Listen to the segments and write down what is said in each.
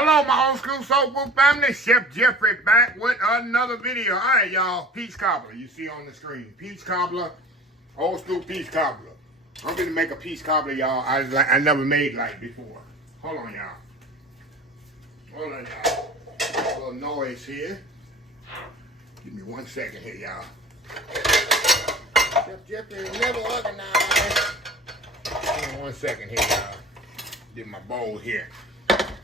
Hello, my old school soul food family. Chef Jeffrey back with another video. All right, y'all. Peach cobbler. You see on the screen. Peach cobbler. Old school peach cobbler. I'm going to make a peach cobbler, y'all. I never made like before. Hold on, y'all. Hold on, y'all. A little noise here. Give me 1 second here, y'all. Chef Jeffrey is never organized. Give me 1 second here, y'all. Get my bowl here.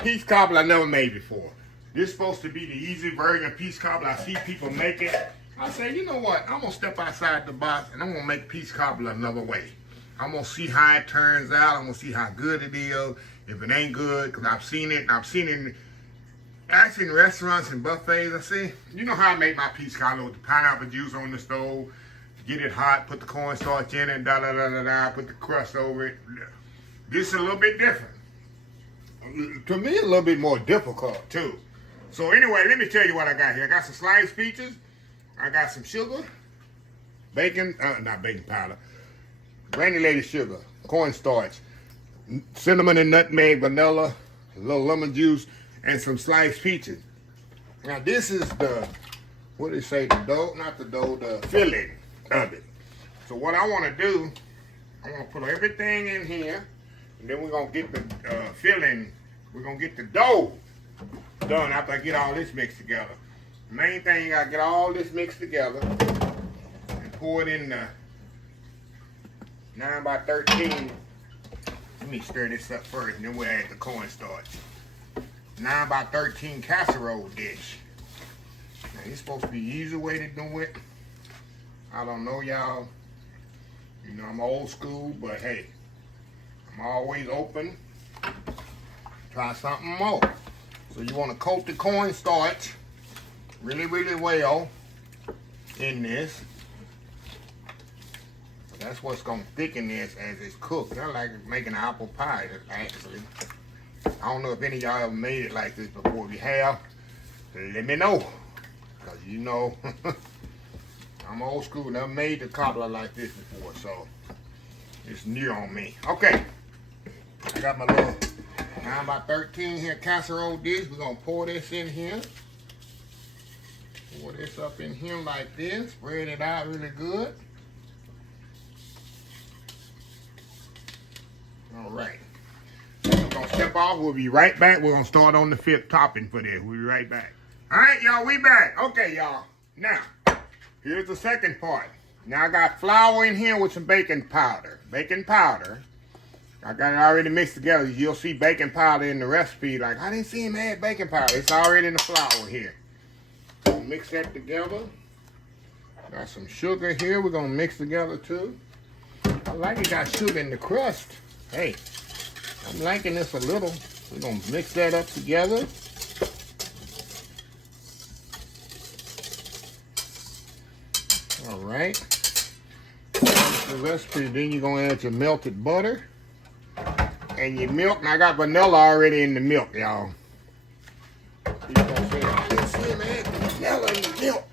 Peach cobbler I never made before. This is supposed to be the easy version of peach cobbler. I see people make it. I say, you know what? I'm going to step outside the box and I'm going to make peach cobbler another way. I'm going to see how it turns out. I'm going to see how good it is. If it ain't good, because I've seen it. I've seen it actually in restaurants and buffets. I see. You know how I make my peach cobbler with the pineapple juice on the stove. Get it hot. Put the cornstarch in it. Put the crust over it. This is a little bit different. To me, a little bit more difficult, too. So anyway, let me tell you what I got here. I got some sliced peaches. I got some sugar. Bacon, not baking powder. Granulated sugar. Cornstarch. Cinnamon and nutmeg, vanilla. A little lemon juice. And some sliced peaches. Now this is the, what do they say, the dough? Not the dough, the filling of it. So what I want to do, I want to put everything in here. And then we're going to get the filling, we're going to get the dough done after I get all this mixed together. The main thing, you got to get all this mixed together and pour it in the 9 by 13. Let me stir this up first and then we'll add the cornstarch. 9 by 13 casserole dish. Now, it's supposed to be the easy way to do it. I don't know, y'all. You know, I'm old school, but hey. I'm always open. Try something more. So you want to coat the cornstarch really, really well in this. That's what's going to thicken this as it's cooked. I like making an apple pie, actually. I don't know if any of y'all ever made it like this before. If you have, let me know. Because you know, I'm old school. Never made the cobbler like this before, so it's new on me. Okay. I got my little 9 by 13 here casserole dish. We're going to pour this in here. Pour this up in here like this. Spread it out really good. All right. We're going to step off. We'll be right back. We're going to start on the 5th topping for this. We'll be right back. All right, y'all. We back. Okay, y'all. Now, here's the second part. Now, I got flour in here with some baking powder. Baking powder. I got it already mixed together. You'll see baking powder in the recipe. Like, I didn't see him add baking powder. It's already in the flour here. Mix that together. Got some sugar here. We're going to mix together, too. I like it got sugar in the crust. Hey, I'm liking this a little. We're going to mix that up together. All right. That's the recipe. Then you're going to add your melted butter. And your milk, and I got vanilla already in the milk, y'all. People gonna say, I didn't see him add vanilla in the milk.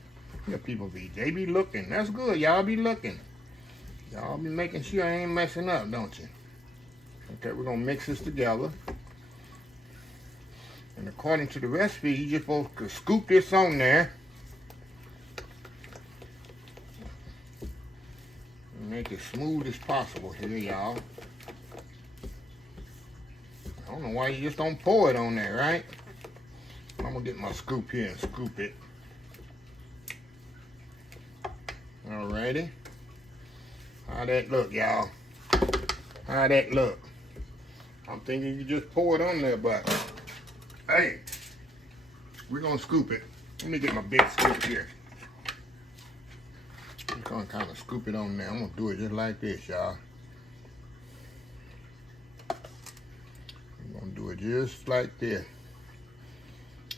Yeah, people they be looking. That's good, y'all be looking. Y'all be making sure I ain't messing up, don't you? Okay, we're gonna mix this together. And according to the recipe, you just supposed to scoop this on there. And make it smooth as possible here, y'all. I don't know why you just don't pour it on there, right? I'm gonna get my scoop here and scoop it. Alrighty. How that look, y'all? How that look? I'm thinking you just pour it on there, but hey, we're gonna scoop it. Let me get my big scoop here. I'm gonna kind of scoop it on there. I'm gonna do it just like this, y'all. Do it just like this.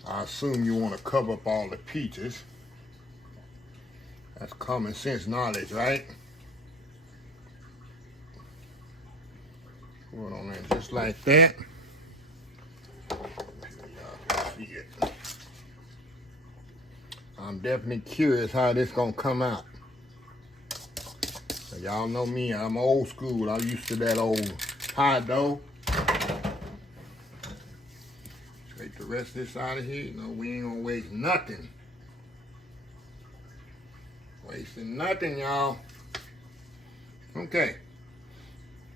I assume you want to cover up all the peaches. That's common sense knowledge, right? Put it on there just like that. Y'all can see it. I'm definitely curious how this gonna come out. So y'all know me, I'm old school. I'm used to that old pie dough. Get the rest of this out of here. You know, we ain't gonna waste nothing. Wasting nothing, y'all. Okay.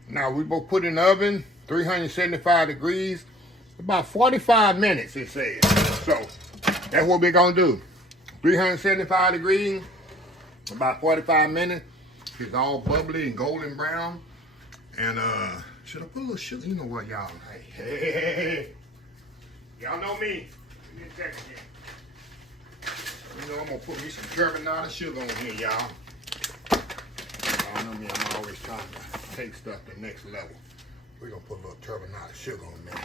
Now we both put in the oven, 375 degrees, about 45 minutes it says. So that's what we're gonna do. 375 degrees, about 45 minutes. It's all bubbly and golden brown. And should I put a little sugar? You know what, y'all? Hey. Y'all know me. Give me a second here. You know I'm gonna put me some turbinado sugar on here, y'all. Y'all know me, I'm always trying to take stuff to the next level. We're gonna put a little turbinado sugar on there.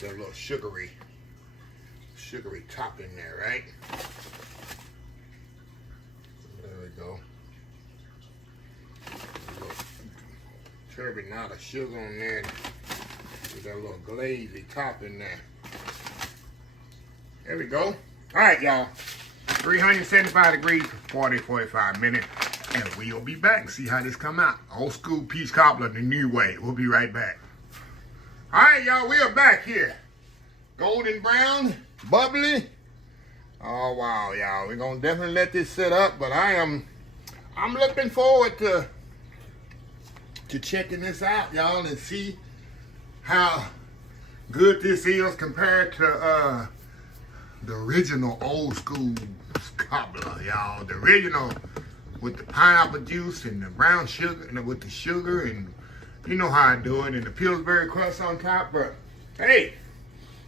Get a little sugary top in there, right? There we go. A little turbinado sugar on there. Get that little glazy top in there. There we go. All right, y'all. 375 degrees for 45 minutes. And we'll be back and see how this come out. Old school peach cobbler the new way. We'll be right back. All right, y'all. We are back here. Golden brown, bubbly. Oh, wow, y'all. We're going to definitely let this sit up. But I'm looking forward to checking this out, y'all, and see how good this is compared to the original old school cobbler, y'all. The original with the pineapple juice and the brown sugar and with the sugar, and you know how I do it, and the Pillsbury crust on top. But hey,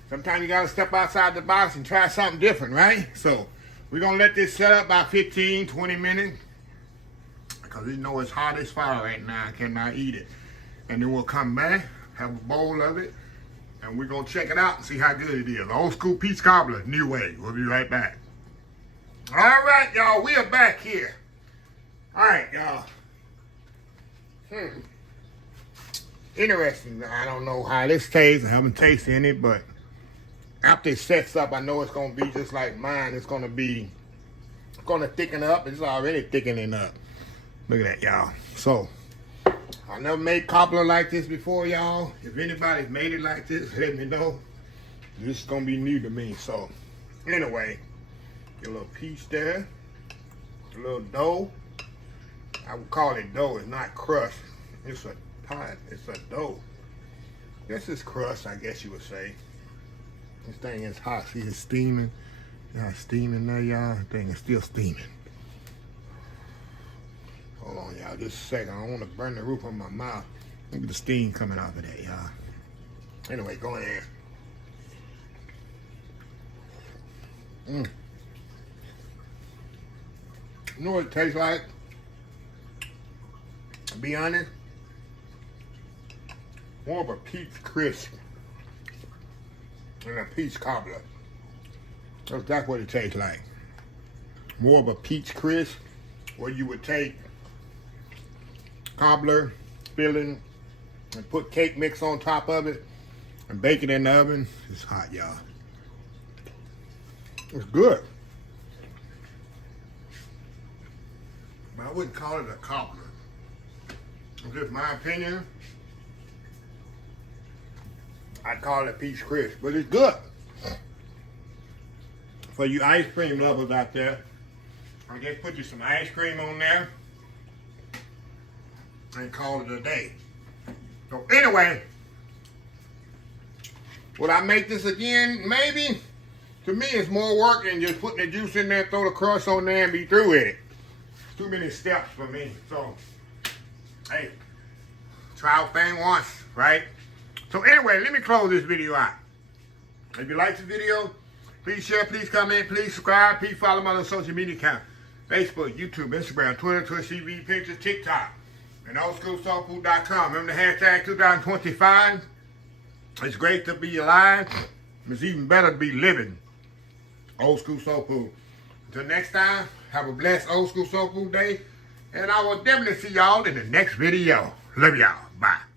sometimes you gotta step outside the box and try something different, right? So we're gonna let this set up about 15-20 minutes because you know it's hot as fire right now. I cannot eat it. And then we'll come back, have a bowl of it, and we're gonna check it out and see how good it is. Old school peach cobbler, new way. We'll be right back. All right, y'all, we are back here. All right, y'all. Interesting. I don't know how this tastes. I haven't tasted any, but after it sets up, I know it's gonna be just like mine. It's gonna thicken up. It's already thickening up. Look at that, y'all. So I never made cobbler like this before, y'all. If anybody's made it like this, let me know. This is gonna be new to me. So anyway, get a little peach there, a little dough. I would call it dough. It's not crust. It's a pie. It's a dough. This is crust, I guess you would say. This thing is hot. See, it's steaming. Y'all steaming there, y'all. This thing is still steaming. Hold on, y'all. Just a second. I don't want to burn the roof on my mouth. Look at the steam coming off of that, y'all. Anyway, go ahead. You know what it tastes like? To be honest, more of a peach crisp than a peach cobbler. That's what it tastes like. More of a peach crisp, where you would take cobbler filling and put cake mix on top of it and bake it in the oven. It's hot, y'all. It's good. But I wouldn't call it a cobbler. It's just my opinion. I'd call it peach crisp, but it's good. For you ice cream lovers out there, I guess put you some ice cream on there and call it a day. So anyway, would I make this again? Maybe. To me, it's more work than just putting the juice in there, throw the crust on there, and be through with it. It's too many steps for me. So, hey, try out thing once, right? So anyway, let me close this video out. If you like this video, please share, please comment, please subscribe, please follow my other social media accounts. Facebook, YouTube, Instagram, Twitter, Twitch TV, Pinterest, TikTok, and oldschoolsoulfood.com. Remember the hashtag 2025. It's great to be alive. It's even better to be living. Old School Soul Food. Until next time, have a blessed Old School Soul Food day. And I will definitely see y'all in the next video. Love y'all. Bye.